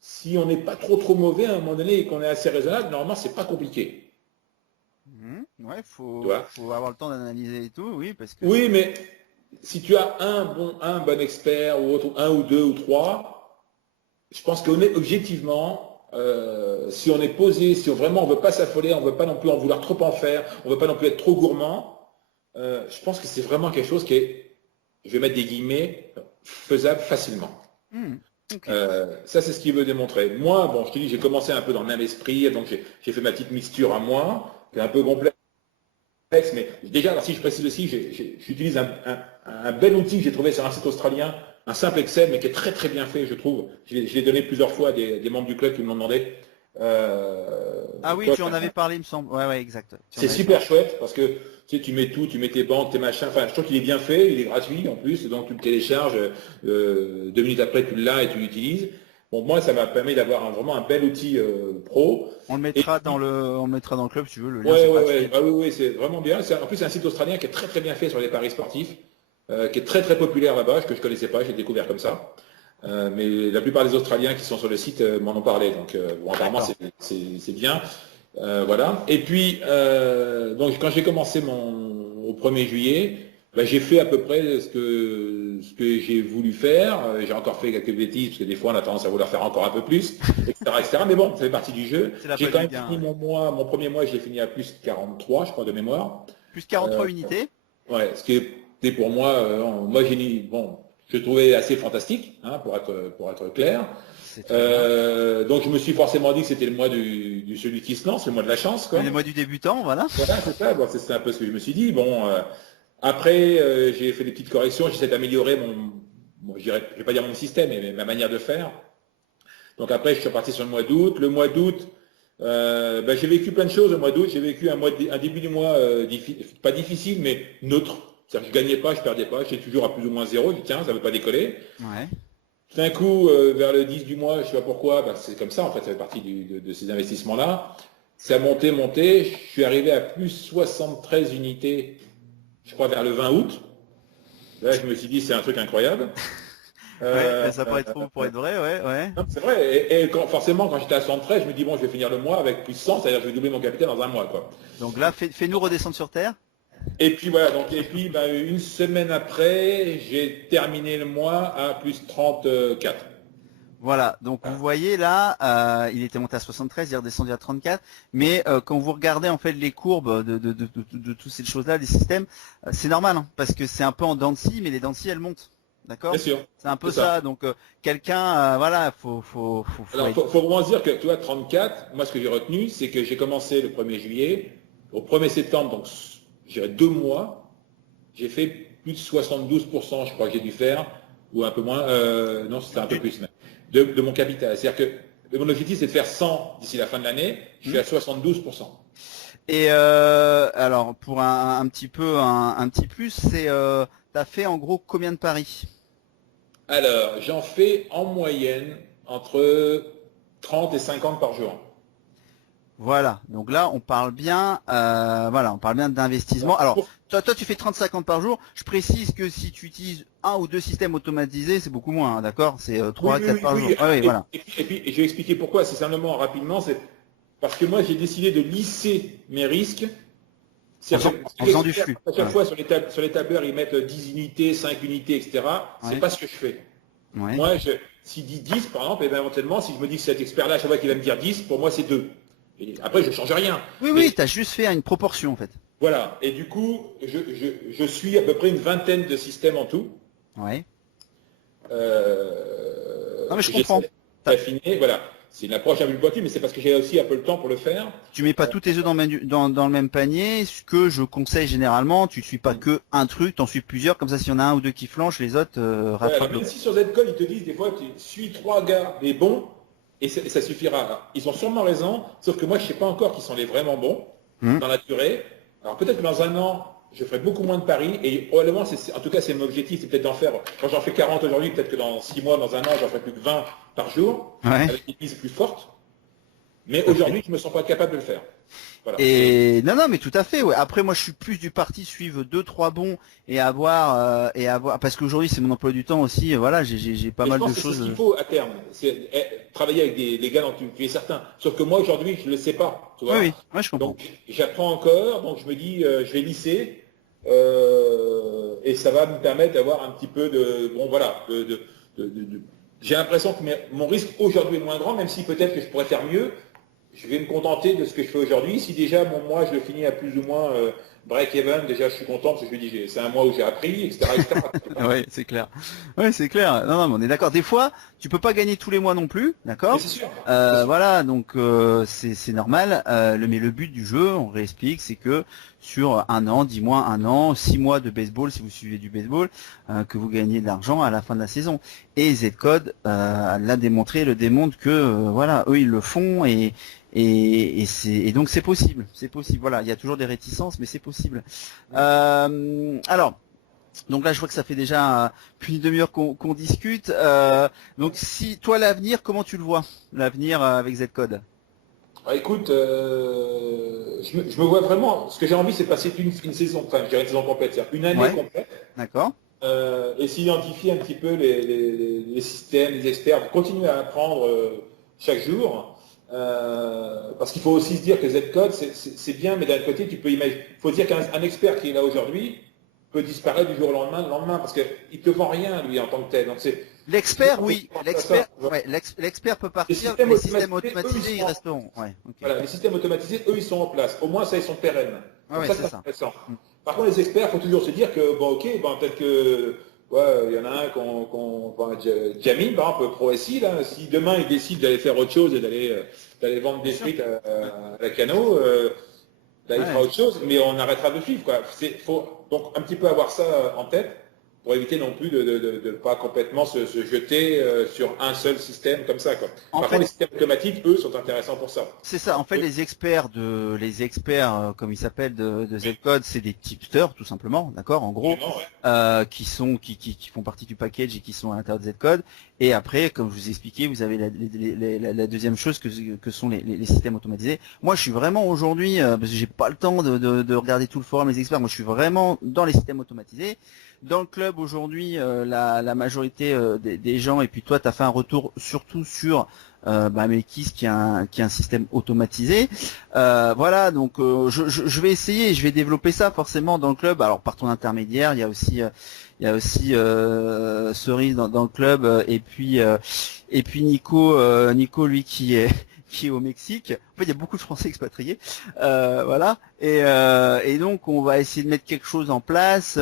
si on n'est pas trop mauvais à un moment donné et qu'on est assez raisonnable, normalement, c'est pas compliqué. Ouais, faut avoir le temps d'analyser et tout, oui, parce que... Oui, mais si tu as un bon expert ou autre, un ou deux ou trois, je pense qu'objectivement, si on est posé, si vraiment on ne veut pas s'affoler, on ne veut pas non plus en vouloir trop en faire, on ne veut pas non plus être trop gourmand, je pense que c'est vraiment quelque chose qui est, je vais mettre des guillemets, faisable facilement. Okay. Ça, c'est ce qu'il veut démontrer. Moi, bon, je te dis, j'ai commencé un peu dans le même esprit, donc j'ai fait ma petite mixture à moi, qui est un peu complexe, mais déjà, alors si je précise aussi, j'utilise un bel outil que j'ai trouvé sur un site australien, un simple Excel, mais qui est très très bien fait, je trouve. Je l'ai donné plusieurs fois à des membres du club qui m'ont demandé. Ah oui, tu en avais parlé, il me semble. Ouais, exact. C'est super chouette parce que tu mets tout, tu mets tes banques, tes machins. Enfin, je trouve qu'il est bien fait, il est gratuit en plus, donc tu le télécharges, 2 minutes après tu l'as et tu l'utilises. Bon, moi, ça m'a permis d'avoir vraiment un bel outil pro. On le mettra dans le club si tu veux, le lien. Ouais. Ah oui, c'est vraiment bien. En plus, c'est un site australien qui est très très bien fait sur les paris sportifs, qui est très très populaire là-bas, que je connaissais pas, j'ai découvert comme ça. Mais la plupart des Australiens qui sont sur le site m'en ont parlé, donc bon, apparemment c'est bien. Voilà. Et puis, donc quand j'ai commencé au 1er juillet, j'ai fait à peu près ce que j'ai voulu faire. J'ai encore fait quelques bêtises, parce que des fois on a tendance à vouloir faire encore un peu plus, etc. Mais bon, ça fait partie du jeu. J'ai quand même fini mon premier mois, j'ai fini à plus 43, je crois, de mémoire. Plus 43 unités. Ouais, ce qui était pour moi, moi j'ai dit, bon, je trouvais assez fantastique, hein, pour être clair. Donc je me suis forcément dit que c'était le mois du celui qui se lance, le mois de la chance, quoi. Le mois du débutant, voilà. Voilà, c'est ça. Bon, c'est un peu ce que je me suis dit. Bon, après j'ai fait des petites corrections, j'essaie d'améliorer je vais pas dire mon système, mais ma manière de faire. Donc après, je suis reparti sur le mois d'août. Le mois d'août, j'ai vécu plein de choses. Le mois d'août, j'ai vécu un début du mois pas difficile, mais neutre. C'est-à-dire que je gagnais pas, je perdais pas, j'étais toujours à plus ou moins zéro. Je dis tiens, ça ne veut pas décoller. Ouais. Tout d'un coup, vers le 10 du mois, je ne sais pas pourquoi, c'est comme ça en fait, ça fait partie de ces investissements-là. Ça a monté, je suis arrivé à plus 73 unités, je crois vers le 20 août. Là, je me suis dit, c'est un truc incroyable. Ça paraît trop pour être vrai, ouais. C'est vrai, et forcément, quand j'étais à 73, je me dis, bon, je vais finir le mois avec plus 100, c'est-à-dire que je vais doubler mon capital dans un mois, quoi. Donc là, fais-nous redescendre sur Terre. Et puis voilà, une semaine après, j'ai terminé le mois à plus 34. Voilà, donc vous voyez là, il était monté à 73, il est redescendu à 34, mais quand vous regardez en fait les courbes de toutes ces choses-là, des systèmes, c'est normal, hein, parce que c'est un peu en dents de scie, mais les dents de scie elles montent, d'accord? Bien sûr. C'est un peu ça. Donc quelqu'un, voilà, faut vraiment se dire que tu vois, 34, moi ce que j'ai retenu, c'est que j'ai commencé le 1er juillet, au 1er septembre, donc je dirais 2 mois, j'ai fait plus de 72%, je crois que j'ai dû faire, ou un peu moins, non, c'était un peu plus même, de mon capital. C'est-à-dire que mon objectif, c'est de faire 100 d'ici la fin de l'année, je suis à 72%. Et alors, pour un petit peu, un petit plus, c'est, tu as fait en gros combien de paris? Alors, j'en fais en moyenne entre 30 et 50 par jour. Voilà, donc là on parle bien, on parle bien d'investissement. Alors toi tu fais 30-50 par jour. Je précise que si tu utilises un ou deux systèmes automatisés, c'est beaucoup moins, hein, d'accord? C'est 3-4 par jour. Ah, oui, voilà. Et puis je vais expliquer pourquoi. C'est simplement rapidement, c'est parce que moi j'ai décidé de lisser mes risques. En faisant du flux. À chaque fois sur les tableurs ils mettent 10 unités, 5 unités, etc. C'est pas ce que je fais. Ouais. Moi, s'il dit 10 par exemple, et bien éventuellement, si je me dis que cet expert-là, à chaque fois qu'il va me dire 10, pour moi c'est 2. Et après, je ne change rien. Oui, tu as juste fait une proportion en fait. Voilà. Et du coup, je suis à peu près une vingtaine de systèmes en tout. Ouais. Non mais je comprends. Affiné, voilà. C'est une approche un peu plus pointue, mais c'est parce que j'ai aussi un peu le temps pour le faire. Tu mets pas tous tes œufs dans le même panier. Ce que je conseille généralement, tu ne suis pas que un truc, tu en suis plusieurs. Comme ça, s'il y en a un ou deux qui flanchent, les autres rattrapent. Même si sur Zcode, ils te disent des fois, tu suis 3 gars, des bons, et ça suffira. Alors, ils ont sûrement raison, sauf que moi, je ne sais pas encore qui sont les vraiment bons dans la durée. Alors peut-être que dans un an, je ferai beaucoup moins de paris, et probablement, en tout cas, c'est mon objectif, c'est peut-être d'en faire, quand j'en fais 40 aujourd'hui, peut-être que dans 6 mois, dans un an, j'en ferai plus que 20 par jour, avec des mises plus fortes. Mais aujourd'hui, je me sens pas capable de le faire. Voilà. Et non, mais tout à fait. Ouais. Après, moi, je suis plus du parti suivre deux, trois bons et avoir parce qu'aujourd'hui, c'est mon emploi du temps aussi. Voilà, j'ai pas Et je mal pense de que c'est ce choses. qu'il faut à terme. C'est travailler avec des gars dont tu es certain. Sauf que moi, aujourd'hui, je ne le sais pas. Tu Oui, vois. oui, ouais, je comprends. Donc, j'apprends encore. Donc, je me dis, je vais lisser. Et ça va me permettre d'avoir un petit peu de. Bon, voilà. J'ai l'impression que mon risque aujourd'hui est moins grand, même si peut-être que je pourrais faire mieux. Je vais me contenter de ce que je fais aujourd'hui. Si déjà mon mois, je le finis à plus ou moins break-even, déjà je suis content parce que je me dis c'est un mois où j'ai appris, etc. etc. Oui, c'est clair. Oui, c'est clair. Non, mais on est d'accord. Des fois, tu peux pas gagner tous les mois non plus, Mais d'accord? c'est sûr. C'est sûr. Voilà, donc c'est normal. Mais le but du jeu, on réexplique, c'est que sur un an, 10 mois, un an, 6 mois de baseball, si vous suivez du baseball, que vous gagnez de l'argent à la fin de la saison. Et Z-Code l'a démontré, le démontre que voilà, eux ils le font et donc c'est possible, c'est possible. Voilà, il y a toujours des réticences, mais c'est possible. Alors. Donc là, je vois que ça fait déjà plus d'une demi-heure qu'on discute. Donc, si toi l'avenir, comment tu le vois, l'avenir avec Z-Code? Écoute, je me vois vraiment. Ce que j'ai envie, c'est passer une saison, enfin, je dirais une saison complète, c'est-à-dire une année Ouais, complète, d'accord. et s'identifier un petit peu les systèmes, les experts, continuer à apprendre chaque jour. Parce qu'il faut aussi se dire que Z-Code, c'est bien, mais d'un côté, tu peux imaginer. Il faut dire qu'un expert qui est là aujourd'hui peut disparaître du jour au lendemain, parce qu'il ne te vend rien, lui, en tant que tel. Donc L'expert, oui, l'expert, voilà. ouais, l'expert peut Les partir. systèmes Les systèmes automatisés, eux, automatisés, ils resteront. Ouais, ok. voilà, les systèmes automatisés, eux, ils sont en place. Au moins, ça, ils sont pérennes. Ouais, Donc ouais, ça, c'est c'est ça. intéressant. Par contre, les experts, il faut toujours se dire que, bon, ok, bon, peut-être que, ouais, il y en a un Jamil, par exemple, ProSI, là, si demain, il décide d'aller faire autre chose et d'aller vendre Bien des sûr. frites à la cano, là, il fera Ouais. autre chose, mais on arrêtera de suivre, quoi. Faut donc un petit peu avoir ça en tête pour éviter non plus de ne pas complètement se jeter sur un seul système comme ça, quoi. En Par contre, les fait, systèmes automatiques, eux, sont intéressants pour ça. c'est ça. En fait, les experts, comme ils s'appellent de Z-Code, c'est des tipsters, tout simplement, d'accord, en gros, Absolument, ouais. qui font partie du package et qui sont à l'intérieur de Z-Code. Et après, comme je vous ai expliqué, vous avez la deuxième chose que sont les systèmes automatisés. Moi, je suis vraiment aujourd'hui, parce que j'ai pas le temps de regarder tout le forum, les experts. Moi, je suis vraiment dans les systèmes automatisés. Dans le club aujourd'hui, la majorité des gens, et puis toi, tu as fait un retour surtout sur Mekis qui a un système automatisé. Voilà, donc je vais essayer, je vais développer ça forcément dans le club. Alors par ton intermédiaire, il y a aussi Cerise dans le club et puis Nico lui qui est au Mexique. En fait, il y a beaucoup de Français expatriés, voilà. Et donc on va essayer de mettre quelque chose en place.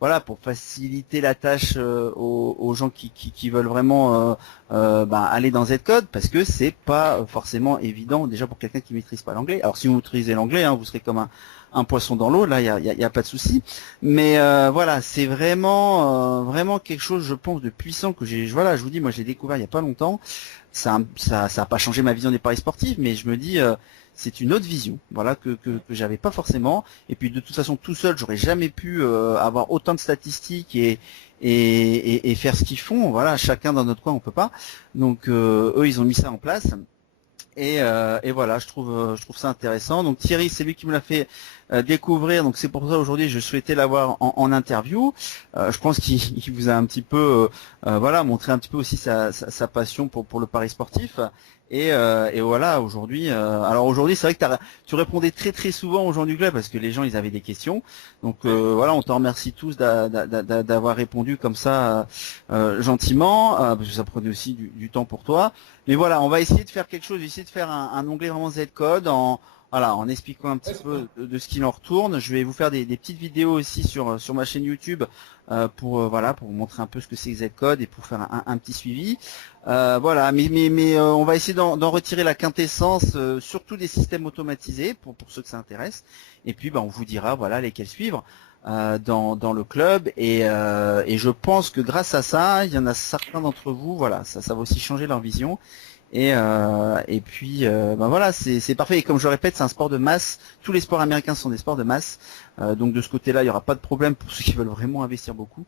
Voilà, pour faciliter la tâche aux gens qui veulent vraiment aller dans Z-Code, parce que c'est pas forcément évident déjà pour quelqu'un qui maîtrise pas l'anglais. Alors si vous maîtrisez l'anglais, hein, vous serez comme un poisson dans l'eau, là il y a pas de souci. Mais voilà, c'est vraiment quelque chose, je pense, de puissant que je vous dis, moi je l'ai découvert il y a pas longtemps. Ça a pas changé ma vision des paris sportifs, mais je me dis c'est une autre vision, voilà, que j'avais pas forcément. Et puis de toute façon, tout seul, j'aurais jamais pu avoir autant de statistiques et faire ce qu'ils font. Voilà, chacun dans notre coin, on peut pas. Donc eux, ils ont mis ça en place. Et voilà, je trouve ça intéressant. Donc Thierry, c'est lui qui me l'a fait découvrir. Donc c'est pour ça aujourd'hui, je souhaitais l'avoir en interview. Je pense qu'il vous a un petit peu, montré un petit peu aussi sa passion pour le pari sportif. Et voilà, aujourd'hui, alors aujourd'hui, c'est vrai que tu répondais très très souvent aux gens du club parce que les gens ils avaient des questions. Donc voilà, on te remercie tous d'avoir répondu comme ça gentiment, parce que ça prenait aussi du temps pour toi. Mais voilà, on va essayer de faire quelque chose, essayer de faire un onglet vraiment Z-Code en expliquant un petit Ouais, c'est peu bien. de ce qu'il en retourne. Je vais vous faire des petites vidéos aussi sur ma chaîne YouTube pour vous montrer un peu ce que c'est que Z-Code et pour faire un petit suivi. Voilà, mais on va essayer d'en retirer la quintessence, surtout des systèmes automatisés pour ceux que ça intéresse. Et puis on vous dira voilà lesquels suivre dans le club et je pense que grâce à ça, il y en a certains d'entre vous, voilà, ça va aussi changer leur vision Et puis ben voilà, c'est parfait. Et comme je le répète, c'est un sport de masse. Tous les sports américains sont des sports de masse. Donc de ce côté-là, il n'y aura pas de problème pour ceux qui veulent vraiment investir beaucoup.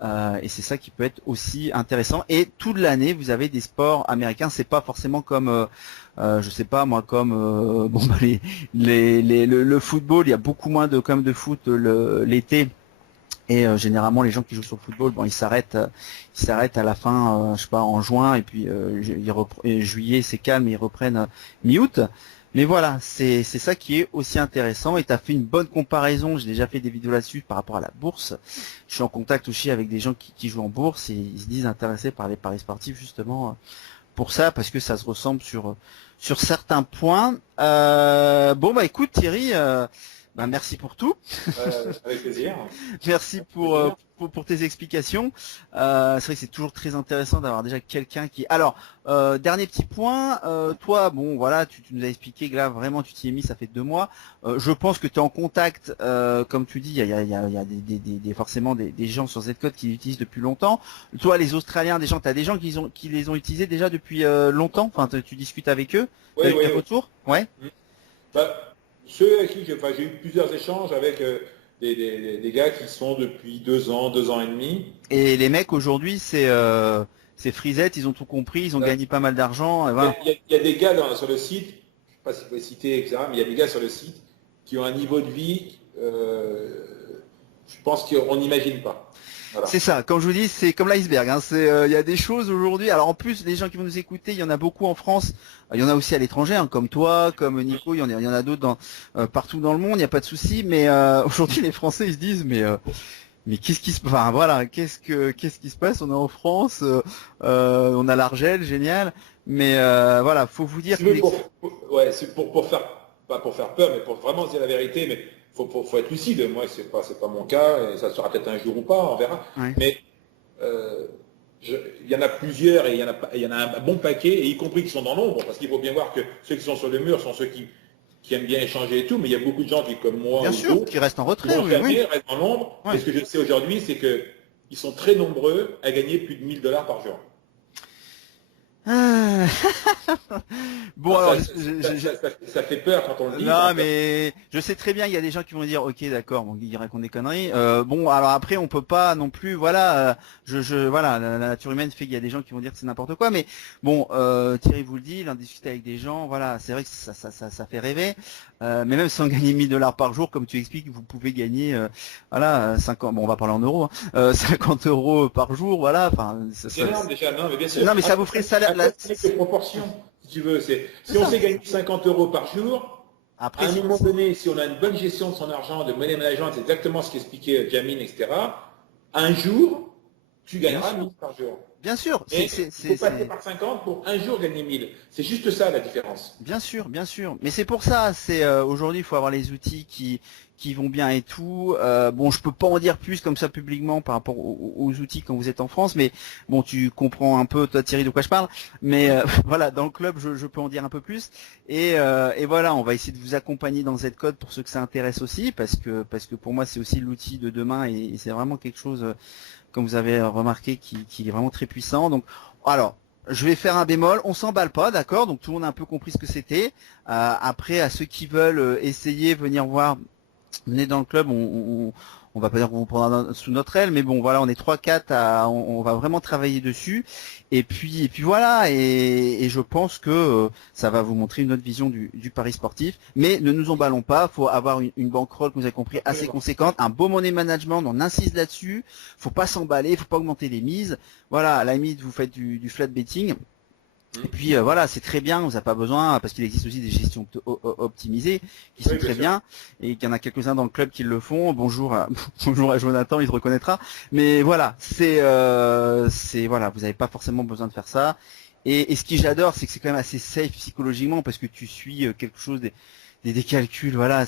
Et c'est ça qui peut être aussi intéressant. Et toute l'année, vous avez des sports américains. C'est pas forcément comme, je sais pas moi, comme bon bah, le football. Il y a beaucoup moins de comme de foot l'été. Et généralement, les gens qui jouent sur le football, bon, ils s'arrêtent à la fin, je sais pas, en juin, et puis juillet, c'est calme, ils reprennent mi-août. Mais voilà, c'est ça qui est aussi intéressant. Et tu as fait une bonne comparaison. J'ai déjà fait des vidéos là-dessus par rapport à la bourse. Je suis en contact aussi avec des gens qui jouent en bourse et ils se disent intéressés par les paris sportifs justement pour ça, parce que ça se ressemble sur certains points. Bon bah écoute Thierry. Ben, merci pour tout. Avec plaisir. Merci pour tes explications. C'est vrai que c'est toujours très intéressant d'avoir déjà quelqu'un qui... Alors, dernier petit point. Toi, bon, voilà, tu nous as expliqué que là, vraiment, tu t'y es mis, ça fait 2 mois. Je pense que tu es en contact, comme tu dis, il y a forcément des gens sur Zcode qui l'utilisent depuis longtemps. Toi, les Australiens, tu as des gens qui les ont utilisés déjà depuis longtemps. Enfin, tu discutes avec eux. Oui, avec des retours. Ouais. Bah, ceux avec qui j'ai eu plusieurs échanges avec des gars qui sont depuis 2 ans, 2 ans et demi. Et les mecs aujourd'hui, c'est Freezette, ils ont tout compris, ils ont gagné pas mal d'argent. Voilà. Il y a des gars sur le site, je ne sais pas si vous pouvez citer, etc., mais il y a des gars sur le site qui ont un niveau de vie, je pense qu'on n'imagine pas. Voilà. C'est ça, comme je vous dis, c'est comme l'iceberg. Hein. Il y a des choses aujourd'hui. Alors en plus, les gens qui vont nous écouter, il y en a beaucoup en France. Il y en a aussi à l'étranger, hein, comme toi, comme Nico. Il y en a d'autres partout dans le monde. Il n'y a pas de souci. Mais aujourd'hui, les Français, ils se disent, mais qu'est-ce qui se, enfin voilà, qu'est-ce qui se passe? On est en France, on a l'Argel, génial. Mais voilà, faut vous dire. C'est pour faire, pas pour faire peur, mais pour vraiment dire la vérité, mais. Faut être lucide. Moi, c'est pas mon cas, et ça sera peut-être un jour ou pas, on verra. Ouais. Mais il y en a plusieurs et il y en a un bon paquet, et y compris qui sont dans l'ombre, parce qu'il faut bien voir que ceux qui sont sur le mur sont ceux qui aiment bien échanger et tout, mais il y a beaucoup de gens qui, comme moi, bien sûr, qui restent en retrait, restent dans l'ombre. Ouais. Et ce que je sais aujourd'hui, c'est qu'ils sont très nombreux à gagner plus de 1000 $ par jour. Bon, alors, alors, ça fait peur quand on le dit. Non, mais je sais très bien, il y a des gens qui vont dire, ok, d'accord, bon, ils racontent des conneries. Bon, alors après, on peut pas non plus, voilà, voilà, la nature humaine fait qu'il y a des gens qui vont dire que c'est n'importe quoi, mais bon, Thierry vous le dit, il en discute avec des gens, voilà, c'est vrai que ça fait rêver. Mais même sans gagner 1000 $ par jour, comme tu expliques, vous pouvez gagner, voilà, 50, bon, on va parler en euros, hein, 50 € par jour, voilà, enfin, c'est énorme déjà, non, mais bien sûr. Non, mais ça vous ferait salaire. C'est de proportion, si tu veux. Si on sait gagner 50 € par jour, après, à un moment donné, si on a une bonne gestion de son argent, de money management, c'est exactement ce qu'expliquait Jamine, etc. Un jour, tu gagneras 1000 par jour. Bien sûr, il faut passer par 50 pour un jour gagner 1000. C'est juste ça la différence. Bien sûr, bien sûr. Mais c'est pour ça, aujourd'hui, il faut avoir les outils qui vont bien et tout. Bon, je peux pas en dire plus comme ça publiquement par rapport aux outils quand vous êtes en France, mais bon, tu comprends un peu, toi Thierry, de quoi je parle. Mais voilà, dans le club, je peux en dire un peu plus. Et voilà, on va essayer de vous accompagner dans Zcode pour ceux que ça intéresse aussi, parce que pour moi, c'est aussi l'outil de demain et c'est vraiment quelque chose, comme vous avez remarqué, qui est vraiment très puissant. Donc, alors. Je vais faire un bémol, on s'emballe pas, d'accord? Donc tout le monde a un peu compris ce que c'était. Après, à ceux qui veulent essayer, venir voir, venez dans le club, on va pas dire qu'on vous prendra sous notre aile, mais bon voilà, on est 3-4 on va vraiment travailler dessus. Et puis voilà, et je pense que ça va vous montrer une autre vision du pari sportif. Mais ne nous emballons pas, faut avoir une bankroll, comme vous avez compris, assez conséquente, un beau money management, on insiste là-dessus. Faut pas s'emballer, faut pas augmenter les mises. Voilà, à la limite, vous faites du flat betting. Et puis voilà, c'est très bien, vous n'avez pas besoin, parce qu'il existe aussi des gestions optimisées qui sont très bien, et qu'il y en a quelques-uns dans le club qui le font. Bonjour à Jonathan, il se reconnaîtra. Mais voilà, c'est voilà, vous n'avez pas forcément besoin de faire ça. Et ce que j'adore, c'est que c'est quand même assez safe psychologiquement, parce que tu suis quelque chose des calculs, voilà,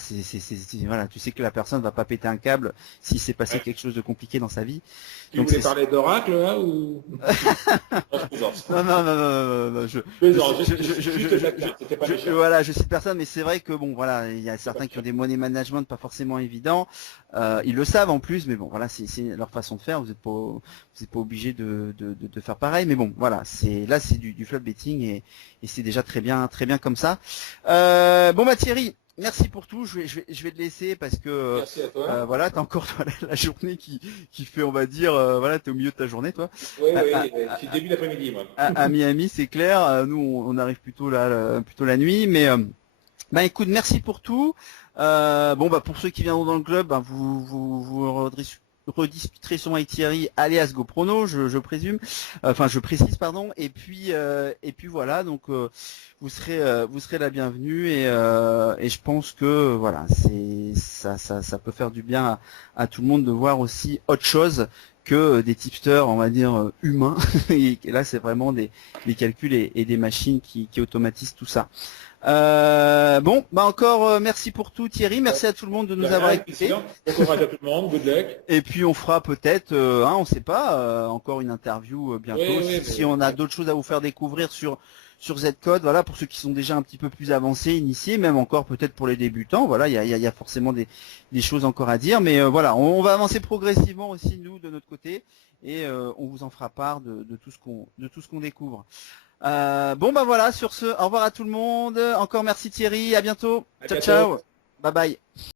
voilà, tu sais que la personne va pas péter un câble s'il s'est passé quelque chose de compliqué dans sa vie. Tu Donc voulais parler d'Oracle, là, ou non, je plaisante. non, C'était pas méchant. voilà, je cite personne, mais c'est vrai que bon, voilà, il y a certains qui ont des money management pas forcément évidents. Ils le savent en plus, mais bon, voilà, c'est leur façon de faire. Vous êtes pas obligé de faire pareil, mais bon, voilà, c'est du flop betting et c'est déjà très bien comme ça. Bon, bah Thierry. Merci pour tout. Je vais te laisser parce que Merci à toi. voilà, t'as encore la journée qui fait, on va dire, voilà, t'es au milieu de ta journée, toi. Oui, c'est début d'après-midi, moi. À Miami, c'est clair. Nous, on arrive plutôt plutôt la nuit, mais bah écoute, merci pour tout. Bon, bah pour ceux qui viendront dans le club, bah, vous rediscuterez sûrement avec Thierry, alias GoProno, je présume. Enfin, je précise, pardon. Et puis voilà, donc vous serez la bienvenue et je pense que voilà, ça peut faire du bien à tout le monde de voir aussi autre chose que des tipsters, on va dire, humains. Et là, c'est vraiment des calculs et des machines qui automatisent tout ça. Bon, bah encore merci pour tout Thierry, merci à tout le monde de nous avoir écoutés. Bon courage à tout le monde, good luck. Et puis on fera peut-être, on sait pas, encore une interview bientôt, si on a d'autres choses à vous faire découvrir sur Z-Code, voilà, pour ceux qui sont déjà un petit peu plus avancés, initiés, même encore peut-être pour les débutants, voilà, il y a forcément des choses encore à dire, mais voilà, on va avancer progressivement aussi nous de notre côté et on vous en fera part de tout ce qu'on découvre. Bon bah voilà, sur ce, au revoir à tout le monde, encore merci Thierry, à bientôt, ciao ciao, bye bye.